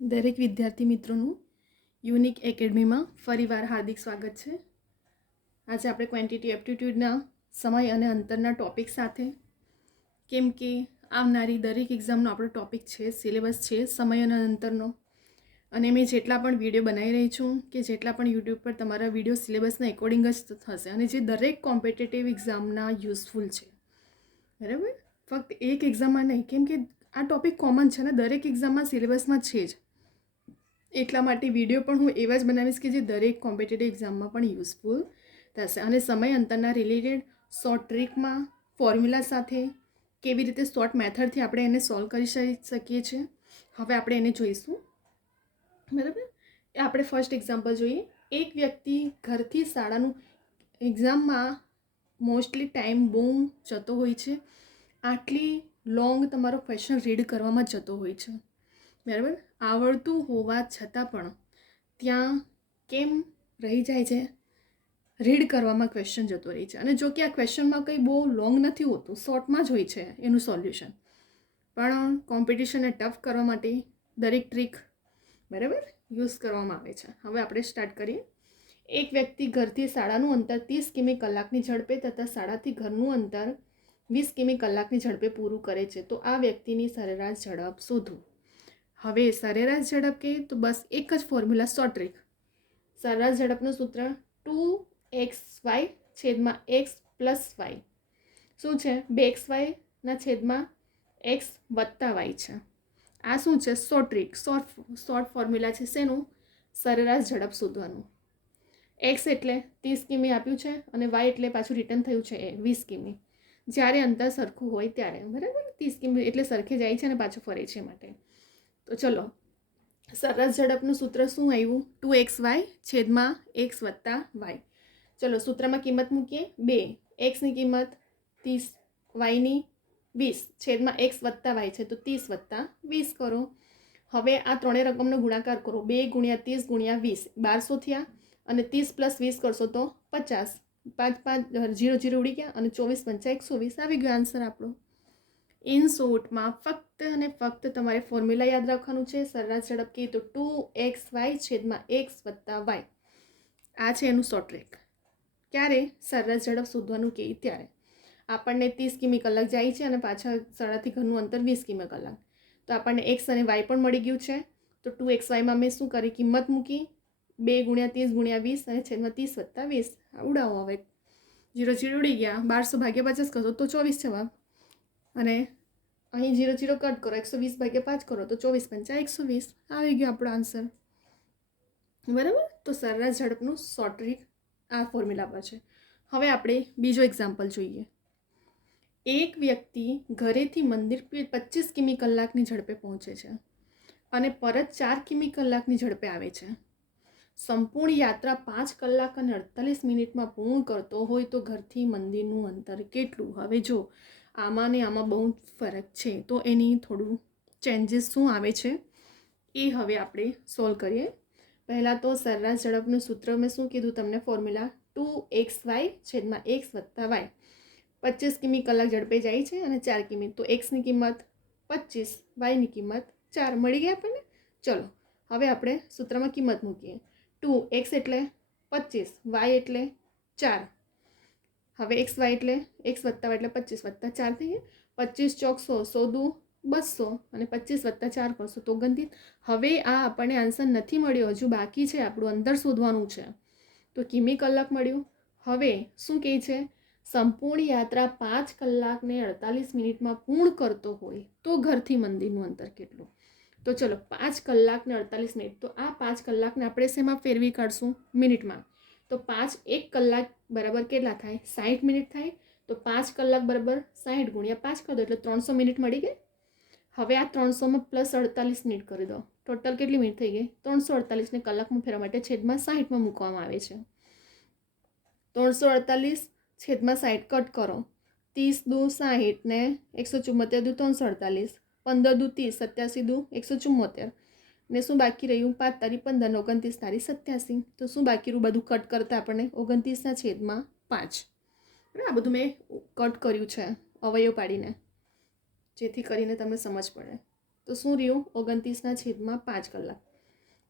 દરેક વિદ્યાર્થી મિત્રોનું યુનિક એકેડમીમાં ફરીવાર હાર્દિક સ્વાગત છે. આજે આપણે ક્વોન્ટિટી એપ્ટિટ્યૂડના સમય અને અંતરના ટોપિક સાથે, કેમ કે આવનારી દરેક એક્ઝામનો આપણો ટોપિક છે, સિલેબસ છે સમય અને અંતરનો. અને મેં જેટલા પણ વિડીયો બનાવી રહી છું કે જેટલા પણ યુટ્યુબ પર તમારા વિડીયો સિલેબસના એકોર્ડિંગ જ થશે અને જે દરેક કોમ્પિટિટિવ એક્ઝામના યુઝફુલ છે. બરાબર, ફક્ત એક એક્ઝામમાં નહીં, કેમ કે આ ટોપિક કોમન છે ને દરેક એક્ઝામમાં સિલેબસમાં છે જ. એટલા માટે વિડીયો પણ હું એવા જ બનાવીશ કે જે દરેક કોમ્પિટિટિવ એક્ઝામમાં પણ યુઝફુલ થશે. અને સમય અંતરના રિલેટેડ શોર્ટ ટ્રીકમાં ફોર્મ્યુલા સાથે કેવી રીતે શોર્ટ મેથડથી આપણે એને સોલ્વ કરી શકીએ છીએ, હવે આપણે એને જોઈશું. બરાબર, આપણે ફર્સ્ટ એક્ઝામ્પલ જોઈએ. એક વ્યક્તિ ઘરથી શાળાનું એક્ઝામમાં મોસ્ટલી ટાઈમ બહુ જતો હોય છે. આટલી લોંગ તમારો ક્વેશ્ચન રીડ કરવામાં જતો હોય છે. બરાબર, આવડતું હોવા છતાં પણ ત્યાં કેમ રહી જાય છે, રીડ કરવામાં ક્વેશ્ચન જતો રહે છે. અને જો કે આ ક્વેશ્ચનમાં કંઈ બહુ લોંગ નથી હોતું, શોર્ટમાં જ હોય છે એનું સોલ્યુશન. પણ કોમ્પિટિશનને ટફ કરવા માટે દરેક ટ્રીક બરાબર યુઝ કરવામાં આવે છે. હવે આપણે સ્ટાર્ટ કરીએ. એક વ્યક્તિ ઘરથી શાળાનું અંતર 30 કિમી કલાકની ઝડપે તથા શાળાથી ઘરનું અંતર 20 કિમી કલાકની ઝડપે પૂરું કરે છે. તો આ વ્યક્તિની સરેરાશ ઝડપ શોધો. હવે સરેરાશ ઝડપ કે તો બસ એક જ ફોર્મ્યુલા, શોર્ટ ટ્રીક. સરેરાશ ઝડપનું સૂત્ર 2xy છેદમાં x પ્લસ વાય શું છે, 2xy ના છેદમાં x વત્તા વાય છે. આ શું છે, શોર્ટ ટ્રીક, શોર્ટ ફોર્મ્યુલા છે. શેનું? સરેરાશ ઝડપ શોધવાનું. એક્સ એટલે 30 કિમી આપ્યું છે અને વાય એટલે પાછું રિટર્ન થયું છે 20 કિમી. જ્યારે અંતર સરખું હોય ત્યારે, બરાબર, 30 કિમી એટલે સરખે જાય છે અને પાછું ફરે છે માટે. તો ચલો, સરેરાશ ઝડપનું સૂત્ર શું આવ્યું? 2xy છેદમાં x વત્તા વાય. ચલો સૂત્રમાં કિંમત મૂકીએ. 2 એક્સની કિંમત 30, વાયની 20 છેદમાં x વત્તા વાય છે તો 30 વત્તા 20 કરો. હવે આ ત્રણેય રકમનો ગુણાકાર કરો. 2 ગુણ્યા 30 ગુણ્યા 20 1200 થયા અને 30 પ્લસ 20 કરશો તો 50. 5 5 0 0 ઉડી ગયા અને 24 5 120 આવી ગયો આન્સર આપણો. ઇન શોર્ટમાં ફક્ત અને ફક્ત તમારે ફોર્મ્યુલા યાદ રાખવાનું છે. સરેરાશ ઝડપ કહીએ તો 2xy છેદમાં x વત્તા વાય. આ છે એનું શોર્ટ ટ્રીક. ક્યારે સરેરાશ ઝડપ શોધવાનું કહે ત્યારે. આપણને 30 કિમી કલાક જાય છે અને પાછા શાળાથી ઘરનું અંતર 20 કિમી કલાક. તો આપણને x અને y પણ મળી ગયું છે. તો 2xyમાં મેં શું કરી, કિંમત મૂકી. 2 ગુણ્યા 30 ગુણ્યા 20 અને છેદમાં 30 વત્તા 20. ઉડાવો હવે, 0 0 ઉડી ગયા. 1200 ભાગ્યા 50 કરશો તો 24 જવાબ. અને અહીં 0 0 કટ કરો, 120 ભાગ્યા 5 કરો તો 24 5 120 આવી ગયો આપણો આન્સર. બરાબર, તો સરેરાશ ઝડપનું શોર્ટ ટ્રીક આ ફોર્મ્યુલા પર છે. હવે આપણે બીજો એક્ઝામ્પલ જોઈએ. એક વ્યક્તિ ઘરેથી મંદિર 25 કિમી કલાકની ઝડપે પહોંચે છે અને પરત 4 કિમી કલાકની ઝડપે આવે છે. સંપૂર્ણ યાત્રા 5 કલાક અને 48 મિનિટમાં પૂર્ણ કરતો હોય તો ઘરથી મંદિરનું અંતર કેટલું? હવે જો આમાં ને આમાં બહુ ફરક છે, તો એની થોડું ચેન્જીસ શું આવે છે એ હવે આપણે સોલ્વ કરીએ. પહેલાં તો સરેરાશ ઝડપનું સૂત્ર મેં શું કીધું તમને, ફોર્મ્યુલા 2xy છેદમાં x વત્તા વાય. 25 કિમી કલાક ઝડપે જાય છે અને 4 કિમી, તો એક્સની કિંમત 25, વાયની કિંમત 4 મળી ગયા આપણને. ચલો હવે આપણે સૂત્રમાં કિંમત મૂકીએ. 2x એટલે 25, વાય એટલે 4. હવે એક્સ વાય એટલે x વત્તા વાય એટલે 25 વત્તા 4 થઈ ગયા. 25 ચોક 100, 100 દુ 200 અને 25 વત્તા 4 કરશો તો 29. હવે આ આપણને આન્સર નથી મળ્યો, હજુ બાકી છે, આપણું અંતર શોધવાનું છે. તો કિમી કલાક મળ્યું. હવે શું કહે છે, સંપૂર્ણ યાત્રા 5 કલાકને 48 મિનિટમાં પૂર્ણ કરતો હોય તો ઘરથી મંદિરનું અંતર કેટલું? તો ચલો 5 કલાકને 48 મિનિટ, તો આ 5 કલાકને આપણે શેમાં ફેરવી કાઢશું? મિનિટમાં. તો 5 1 કલાક બરાબર કેટલા થાય? 60 મિનિટ થાય. તો 5 કલાક બરાબર 60 ગુણ્યા 5 કરી દો એટલે 300 મિનિટ મળી ગઈ. હવે આ 300માં પ્લસ 48 મિનિટ કરી દો, ટોટલ કેટલી મિનિટ થઈ ગઈ? 348ને કલાકમાં ફેરવા માટે છેદમાં 60માં મૂકવામાં આવે છે. 348 છેદમાં 60 કટ કરો. 30 દુ 60 ને 174 દુ 348, 15 દુ 30, 87 દુ 174 ને શું બાકી રહ્યું? 5 તારી 15, 29 તારી 87. તો શું બાકી રહ્યું? બધું કટ કરતા આપણને 29ના છેદમાં 5. આ બધું મેં કટ કર્યું છે અવયવ પાડીને, જેથી કરીને તમને સમજ પડે. તો શું રહ્યું 29/5 કલાક.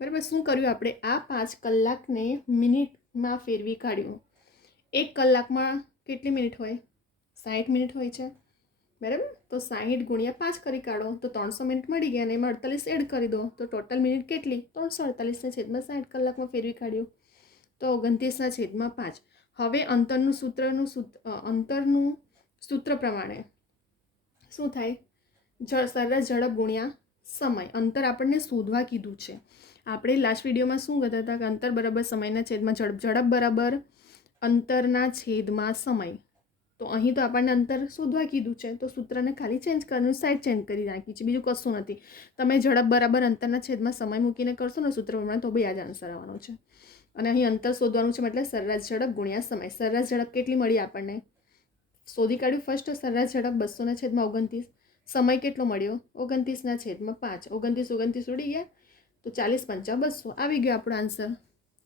બરાબર. શું કર્યું આપણે? આ 5 કલાકને મિનિટમાં ફેરવી કાઢ્યું. 1 કલાકમાં કેટલી મિનિટ હોય? 60 મિનિટ હોય છે. બરાબર. તો 60 × 5 કરી કાઢો તો 300 મિનિટ મળી ગયા, અને એમાં 48 એડ કરી દો તો ટોટલ મિનિટ કેટલી? 348/60 કલાકમાં ફેરવી કાઢ્યું તો 29/5. હવે અંતરનું સૂત્ર પ્રમાણે શું થાય? સરેરાશ ઝડપ ગુણ્યા સમય. અંતર આપણને શોધવા કીધું છે. આપણે લાસ્ટ વિડીયોમાં શું કહેતા હતા કે અંતર બરાબર સમયના છેદમાં ઝડપ, ઝડપ બરાબર અંતરના છેદમાં સમય. તો અહીં તો આપણને અંતર શોધવા કીધું છે, તો સૂત્રને ખાલી ચેન્જ કરવાનું, સાઈડ ચેન્જ કરી નાખી છે, બીજું કશું નથી. તમે ઝડપ બરાબર અંતરના છેદમાં સમય મૂકીને કરશો ને સૂત્ર પ્રમાણે તો બી આ જ આન્સર આવવાનો છે. અને અહીં અંતર શોધવાનું છે, એટલે સરેરાશ ઝડપ ગુણ્યા સમય. સરેરાશ ઝડપ કેટલી મળી આપણને? શોધી કાઢ્યું ફર્સ્ટ. સરેરાશ ઝડપ 200/29. સમય કેટલો મળ્યો? 29/5. 29 ઉડી ગયા તો 40 × 5 200 આવી ગયો આપણો આન્સર.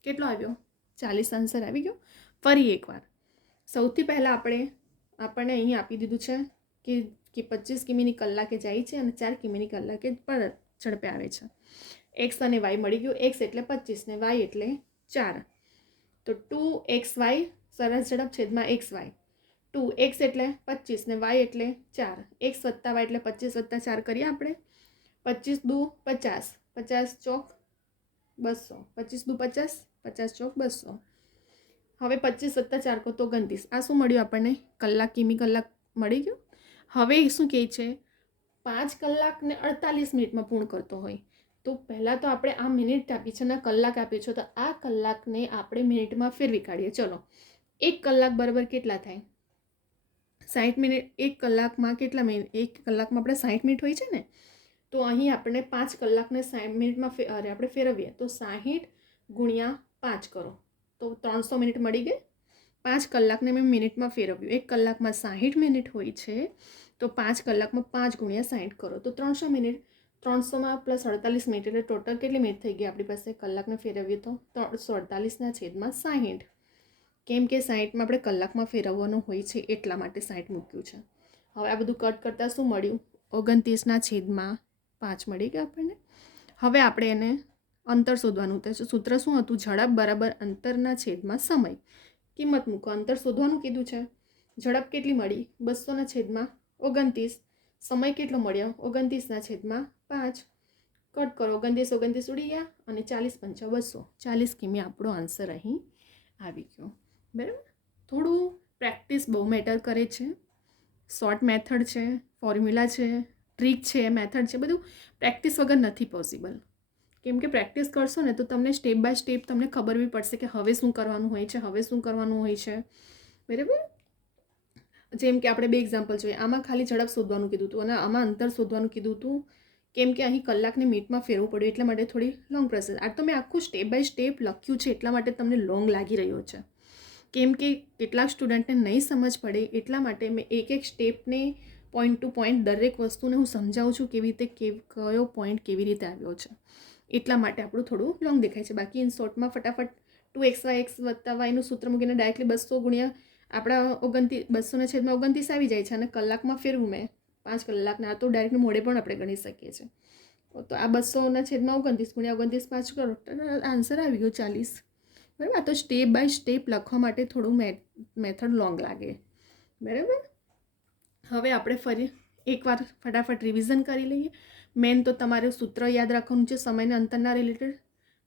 કેટલો આવ્યો? 40 આન્સર આવી ગયો. ફરી એકવાર સૌથી પહેલાં આપણને અહીં આપી દીધું છે કે 25 કિમીની કલાકે જાય છે અને 4 કિમીની કલાકે પર ઝડપે આવે છે. એક્સ અને વાય મળી ગયું. એક્સ એટલે 25 ને વાય એટલે 4. તો 2xy સરેરાશ ઝડપ છેદમાં xy. 2x એટલે 25 ને y એટલે 4. x + y એટલે 25 + 4 કરીએ આપણે. 25 દુ 50, 50 ચોક 200, 25 દુ 50, 50 ચોક 200. હવે 25 + 4 કહો તો 29. આ શું મળ્યું આપણને? કલાક, કિમી કલાક મળી ગયું. હવે શું કહે છે? 5 કલાકને 48 મિનિટમાં પૂર્ણ કરતો હોય તો પહેલાં તો આપણે આ મિનિટ આપી છે અને કલાક આપ્યો છે, તો આ કલાકને આપણે મિનિટમાં ફેરવી કાઢીએ. ચલો, 1 કલાક બરાબર કેટલા થાય? 60 મિનિટ. 1 કલાકમાં કેટલા મિનિટ? 1 કલાકમાં આપણે 60 મિનિટ હોય છે ને, તો અહીં આપણે 5 કલાકને 60 મિનિટમાં આપણે ફેરવીએ તો 60 × 5 કરો તો 300 મિનિટ મળી ગઈ. 5 કલાકને મેં મિનિટમાં ફેરવ્યું. 1 કલાકમાં 60 મિનિટ હોય છે, તો 5 કલાકમાં 5 × 60 કરો તો 300 મિનિટ. 300માં +48 મિનિટ એટલે ટોટલ કેટલી મિનિટ થઈ ગઈ આપણી પાસે? કલાકને ફેરવીએ તો 348/60. કેમ કે 60માં આપણે કલાકમાં ફેરવવાનું હોય છે, એટલા માટે 60 મૂક્યું છે. હવે આ બધું કટ કરતાં શું મળ્યું? 29/5 મળી ગયા આપણને. હવે આપણે એને અંતર શોધવાનું હતું. સૂત્ર શું હતું? ઝડપ બરાબર અંતરના છેદમાં સમય. કિંમત મૂકો. અંતર શોધવાનું કીધું છે. ઝડપ કેટલી મળી? 200/29. સમય કેટલો મળ્યો? 29/5. કટ કરો. 29 ઉડી ગયા અને 40 × 5 200. 40 કિમી આપણો આન્સર અહીં આવી ગયો. બરાબર. થોડું પ્રેક્ટિસ બહુ મેટર કરે છે. શોર્ટ મેથડ છે, ફોર્મ્યુલા છે, ટ્રીક છે, મેથડ છે, બધું પ્રેક્ટિસ વગર નથી પોસિબલ. કેમ કે પ્રેક્ટિસ કરશો ને તો તમને સ્ટેપ બાય સ્ટેપ તમને ખબર બી પડશે કે હવે શું કરવાનું હોય છે, હવે શું કરવાનું હોય છે. બરાબર. જેમ કે આપણે 2 એક્ઝામ્પલ જોઈએ. આમાં ખાલી ઝડપ શોધવાનું કીધું હતું અને આમાં અંતર શોધવાનું કીધું હતું. કેમ કે અહીં કલાકને મિનિટમાં ફેરવું પડ્યું, એટલા માટે થોડી લોંગ પ્રોસેસ. આ તો મેં આખું સ્ટેપ બાય સ્ટેપ લખ્યું છે, એટલા માટે તમને લોંગ લાગી રહ્યો છે. કેમ કે કેટલાક સ્ટુડન્ટને નહીં સમજ પડે, એટલા માટે મેં એક સ્ટેપને પોઈન્ટ ટુ પોઈન્ટ દરેક વસ્તુને હું સમજાવું છું કેવી રીતે, કયો પોઈન્ટ કેવી રીતે આવ્યો છે. એટલા માટે આપણું થોડું લોંગ દેખાય છે. બાકી ઇન શોર્ટમાં ફટાફટ 2xy x + y નું સૂત્ર મૂકીને ડાયરેક્ટલી 200 ગુણ્યા આપણા 200/29 આવી જાય છે અને કલાકમાં ફેરવું મેં 5 કલાકને. આ તો ડાયરેક્ટ મોડે પણ આપણે ગણી શકીએ છીએ. તો આ 200/29 ગુણ્યા 29 5 કરો તો આન્સર આવી ગયો 40. બરાબર. આ તો સ્ટેપ બાય સ્ટેપ લખવા માટે થોડું મેથડ લોંગ લાગે. બરાબર. હવે આપણે ફરી એકવાર ફટાફટ રિવિઝન કરી લઈએ. મેન તો તમારે સૂત્ર યાદ રાખવાનું છે સમયના અંતરના રિલેટેડ.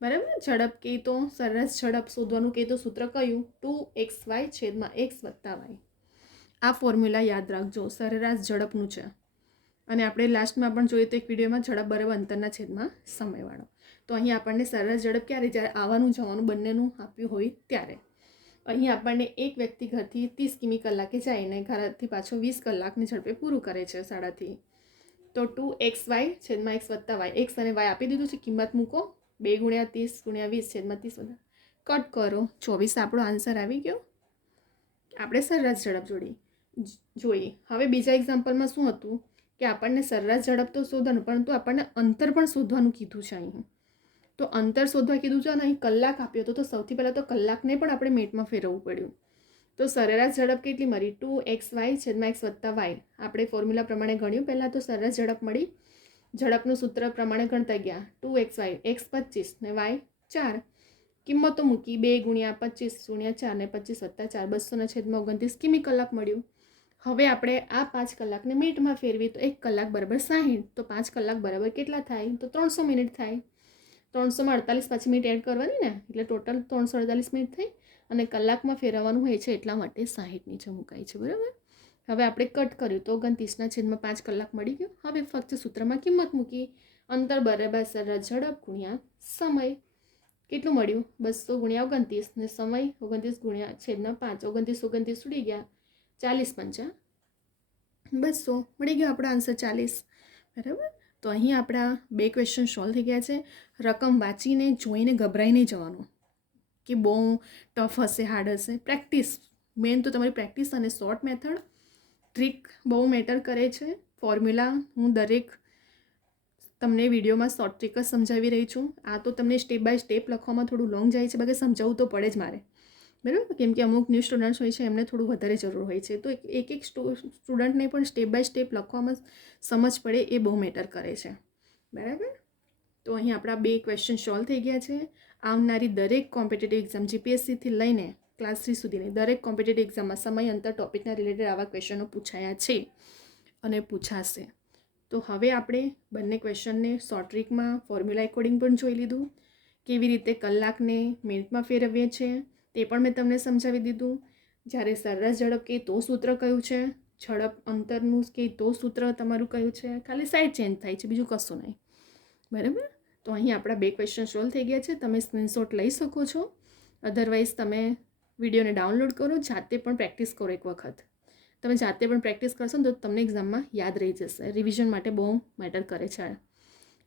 બરાબર. ઝડપ કહે તો સરેરાશ ઝડપ શોધવાનું કહે તો સૂત્ર કયું? 2xy/x + y. આ ફોર્મ્યુલા યાદ રાખજો. સરેરાશ ઝડપનું છે. અને આપણે લાસ્ટમાં પણ જોઈએ તો એક વિડીયોમાં ઝડપ બરાબર અંતરના છેદમાં સમયવાળો. તો અહીં આપણને સરેરાશ ઝડપ ક્યારે? જ્યારે આવવાનું જવાનું બંનેનું આપ્યું હોય ત્યારે. અહીં આપણને એક વ્યક્તિ ઘરથી 30 કિમી કલાકે જાય ને ઘરથી પાછો 20 કલાકની ઝડપે પૂરું કરે છે શાળાથી. તો 2xy/x + y. x અને y આપી દીધું છે. કિંમત મૂકો. 2 × 30 × 20/30 કટ કરો. 24 આપણો આન્સર આવી ગયો. આપણે સરેરાશ ઝડપ જોઈએ. હવે બીજા એક્ઝામ્પલમાં શું હતું કે આપણને સરેરાશ ઝડપ તો શોધવાનું, પરંતુ આપણને અંતર પણ શોધવાનું કીધું છે અહીં. તો અંતર શોધવા કીધું છે અને અહીં કલાક આપ્યો હતો. તો સૌથી પહેલાં તો કલાકને પણ આપણે મિનિટમાં ફેરવવું પડ્યું. તો સરેરાશ ઝડપ કેટલી મળી? 2xy/x + y. આપણે ફોર્મ્યુલા પ્રમાણે ગણ્યું. પહેલાં તો સરેરાશ ઝડપ મળી ઝડપનું સૂત્ર પ્રમાણે ગણતા ગયા 2xy, x 25 ને y 4. કિંમતો મૂકી 2 ગુણ્યા 25 ગુણ્યા 4 ને 25 વત્તા 4 200/29 કિમી કલાક મળ્યું. હવે આપણે આ 5 કલાકને મિનિટમાં ફેરવી તો 1 કલાક બરાબર 60. તો 5 કલાક બરાબર કેટલા થાય? તો 300 મિનિટ થાય. 300માં 48 પાછી મિનિટ એડ કરવાની ને, એટલે ટોટલ 348 મિનિટ થઈ. અને કલાકમાં ફેરવવાનું હોય છે એટલા માટે 60 નીચે મુકાય છે. બરાબર. હવે આપણે કટ કર્યું તો 29/5 કલાક મળી ગયું. હવે ફક્ત સૂત્રમાં કિંમત મૂકી, અંતર બરાબર સરેરાશ ઝડપ ગુણ્યા સમય. કેટલું મળ્યું? 200 ગુણ્યા 29 ને સમય 29 ગુણ્યા છેદમાં 5. 29 ઉડી ગયા, 40 × 200 મળી ગયો આપણો આન્સર 40. બરાબર. તો અહીં આપણા 2 ક્વેશ્ચન સોલ્વ થઈ ગયા છે. રકમ વાંચીને જોઈને ગભરાઈ નહીં જવાનું કે બહુ ટફ હશે, હાર્ડ હશે. પ્રેક્ટિસ મેઇન તો તમારી પ્રેક્ટિસ અને શોર્ટ મેથડ ટ્રીક બહુ મેટર કરે છે. ફોર્મ્યુલા હું દરેક તમને વિડીયોમાં શોર્ટ ટ્રીક જ સમજાવી રહી છું. આ તો તમને સ્ટેપ બાય સ્ટેપ લખવામાં થોડું લોંગ જાય છે, બાકી સમજાવવું તો પડે જ મારે. બરાબર. કેમ કે અમુક ન્યૂ સ્ટુડન્ટ્સ હોય છે, એમને થોડું વધારે જરૂર હોય છે. તો એક સ્ટુડન્ટને પણ સ્ટેપ બાય સ્ટેપ લખવામાં સમજ પડે એ બહુ મેટર કરે છે. બરાબર. તો અહીં આપણા 2 ક્વેશ્ચન સોલ્વ થઈ ગયા છે. આવનારી દરેક કોમ્પિટિટિવ એક્ઝામ જીપીએસસીથી લઈને ક્લાસ 3 સુધીની દરેક કોમ્પિટિટિવ એક્ઝામમાં સમય અંતર ટોપિકના રિલેટેડ આવા ક્વેશ્ચનો પૂછાયા છે અને પૂછાશે. તો હવે આપણે બંને ક્વેશ્ચનને શોર્ટ ટ્રીકમાં ફોર્મ્યુલા એકોર્ડિંગ પણ જોઈ લીધું. કેવી રીતે કલાકને મિનિટમાં ફેરવીએ છીએ તે પણ મેં તમને સમજાવી દીધું. જ્યારે સરેરાશ ઝડપ કે તો સૂત્ર કયું છે, ઝડપ અંતરનું કે તો સૂત્ર તમારું કયું છે, ખાલી સાઈડ ચેન્જ થાય છે, બીજું કશું નહીં. બરાબર. તો અહીં આપણા 2 ક્વેશ્ચન સોલ્વ થઈ ગયા છે. તમે સ્ક્રીનશોટ લઈ શકો છો. અધરવાઇઝ તમે વિડીયોને ડાઉનલોડ કરો, જાતે પણ પ્રેક્ટિસ કરો. એક વખત તમે જાતે પણ પ્રેક્ટિસ કરશો ને તો તમને એક્ઝામમાં યાદ રહી જશે. રિવિઝન માટે બહુ મેટર કરે છે.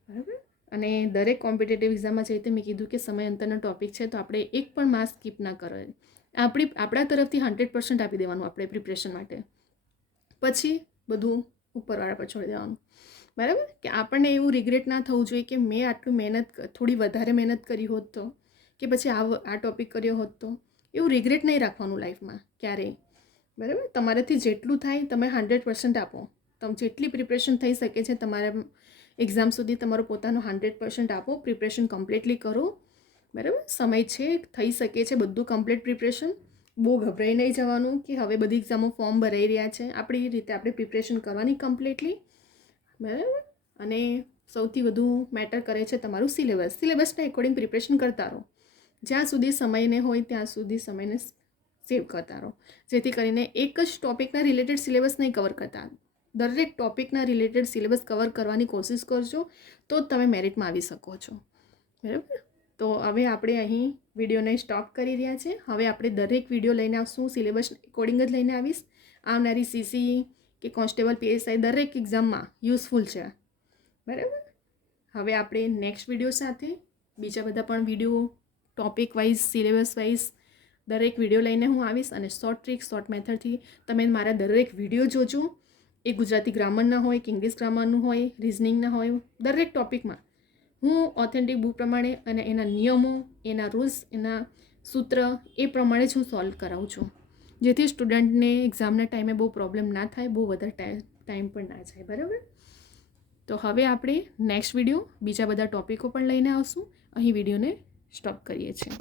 બરાબર. અને દરેક કોમ્પિટિટિવ એક્ઝામમાં જે રીતે મેં કીધું કે સમય અંતરનો ટોપિક છે, તો આપણે એક પણ માર્ક્સ સ્કીપ ના કરો. આપણા તરફથી 100% આપી દેવાનું આપણે પ્રિપરેશન માટે. પછી બધું ઉપરવાળા પર છોડી દેવાનું. બરાબર. કે આપણને એવું રિગ્રેટ ના થવું જોઈએ કે મેં આટલું થોડી વધારે મહેનત કરી હોત તો, કે પછી આ ટોપિક કર્યો હોત તો. એવું રિગ્રેટ નહીં રાખવાનું લાઈફમાં ક્યારેય. બરાબર. તમારાથી જેટલું થાય તમે 100% આપો. તમે જેટલી પ્રિપરેશન થઈ શકે છે તમારા એક્ઝામ સુધી તમારો પોતાનો 100% આપો. પ્રિપરેશન કમ્પ્લીટલી કરો. બરાબર. સમય છે, થઈ શકે છે બધું કમ્પ્લીટ પ્રિપરેશન. બહુ ગભરાઈ નહીં જવાનું કે હવે બધી એક્ઝામો ફોર્મ ભરાઈ રહ્યા છે. આપણી રીતે આપણે પ્રિપરેશન કરવાની કમ્પ્લીટલી. બરાબર. અને સૌથી વધુ મેટર કરે છે તમારું સિલેબસ. સિલેબસના એકોર્ડિંગ પ્રિપરેશન કરતા રહો. જ્યાં સુધી સમયને હોય ત્યાં સુધી સમયને સેવ કરતા રહો, જેથી કરીને એક જ ટોપિકના રિલેટેડ સિલેબસ નહીં કવર કરતા. દરેક ટોપિકના રિલેટેડ સિલેબસ કવર કરવાની કોશિશ કરજો, તો જ તમે મેરિટમાં આવી શકો છો. બરાબર. તો હવે આપણે અહીં વિડીયોને સ્ટોપ કરી રહ્યા છે. હવે આપણે દરેક વિડીયો લઈને આવશું, સિલેબસ એકોર્ડિંગ જ લઈને આવીશ. આવનારી સીસી કે કોન્સ્ટેબલ પીએસઆઈ દરેક એક્ઝામમાં યુઝફુલ છે. બરાબર. હવે આપણે નેક્સ્ટ વિડીયો સાથે બીજા બધા પણ video topic wise, syllabus wise દરેક વિડીયો લઈને હું આવીશ. અને શોર્ટ ટ્રીક, શોર્ટ મેથડથી તમે મારા દરેક વિડીયો જોજો. એ ગુજરાતી ગ્રામરના હોય કે ઇંગ્લિશ ગ્રામરનું હોય, રિઝનિંગના હોય, દરેક ટોપિકમાં હું ઓથેન્ટિક બુક પ્રમાણે અને એના નિયમો, એના રૂલ્સ, એના સૂત્ર એ પ્રમાણે જ હું સોલ્વ કરાવું છું, જેથી સ્ટુડન્ટને એક્ઝામના ટાઈમે બહુ પ્રોબ્લેમ ના થાય, બહુ વધારે ટાઈમ પણ ના જાય. બરાબર. તો હવે આપણે નેક્સ્ટ વિડીયો બીજા બધા ટોપિકો પણ લઈને આવશું. અહીં વિડીયોને સ્ટોપ કરીએ છીએ.